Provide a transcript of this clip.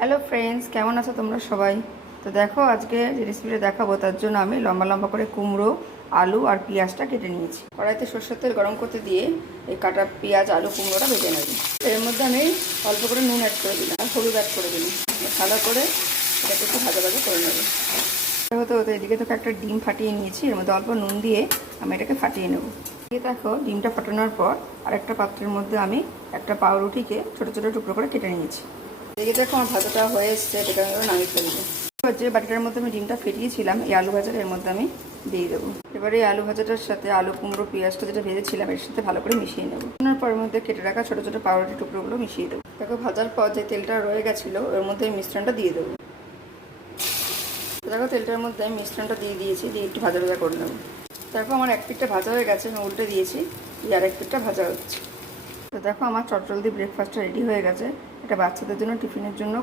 Hello friends, কেমন আছো তোমরা সবাই? তো দেখো, আজকে যে রেসিপিটা দেখাবো তার জন্য আমি লম্বা লম্বা করে কুমড়ো, আলু আর পেঁয়াজটা কেটে নিয়েছি। কড়াইতে সরষের তেল গরম করতে দিয়ে এই কাটা পেঁয়াজ, আলু, কুমড়োটা ভেজে নেব। এর মধ্যে আমি অল্প করে নুন অ্যাড করে দিলাম আর হলুদ অ্যাড করে দিলাম। ভালো করে এটাকে একটু ভাজা ভাজা করে নেব। হতে হতে এদিকে তোকে একটা ডিম ফাটিয়ে নিয়েছি, এর মধ্যে অল্প নুন দিয়ে আমি এটাকে ফাটিয়ে নেব। দেখো, ডিমটা ফাটানোর পর আরেকটা পাত্রের মধ্যে আমি একটা পাউরুটিকে ছোটো ছোটো টুকরো করে কেটে নিয়েছি। এদিকে দেখো আমার ভাজাটা হয়ে এসছে, এটা নামিয়ে ফেলবো। যে বাটিটার মধ্যে আমি ডিমটা ফেটিয়েছিলাম এই আলু ভাজাটা এর মধ্যে আমি দিয়ে দেবো। এবারে এই আলু ভাজাটার সাথে আলু, কুমড়ো, পেঁয়াজটা যেটা ভেজেছিলাম এর সাথে ভালো করে মিশিয়ে নেবো। পর এর মধ্যে কেটে রাখা ছোটো ছোটো পাউরুটি টুকরোগুলো মিশিয়ে দেবো। দেখো, ভাজার পর যে তেলটা রয়ে গেছিলো ওর মধ্যে মিশ্রণটা দিয়ে দেবো। দেখো, তেলটার মধ্যে আমি মিশ্রণটা দিয়ে দিয়েছি, দিয়ে একটু ভাজা ভাজা করে নেবো। তারপর আমার এক পিঠটা ভাজা হয়ে গেছে, আমি উল্টে দিয়েছি, দিয়ে আর এক পিঠটা ভাজা হচ্ছে। তো দেখো, আমার চটজলদি ব্রেকফাস্টটা রেডি হয়ে গেছে। এটা বাচ্চাদের জন্য, টিফিনের জন্য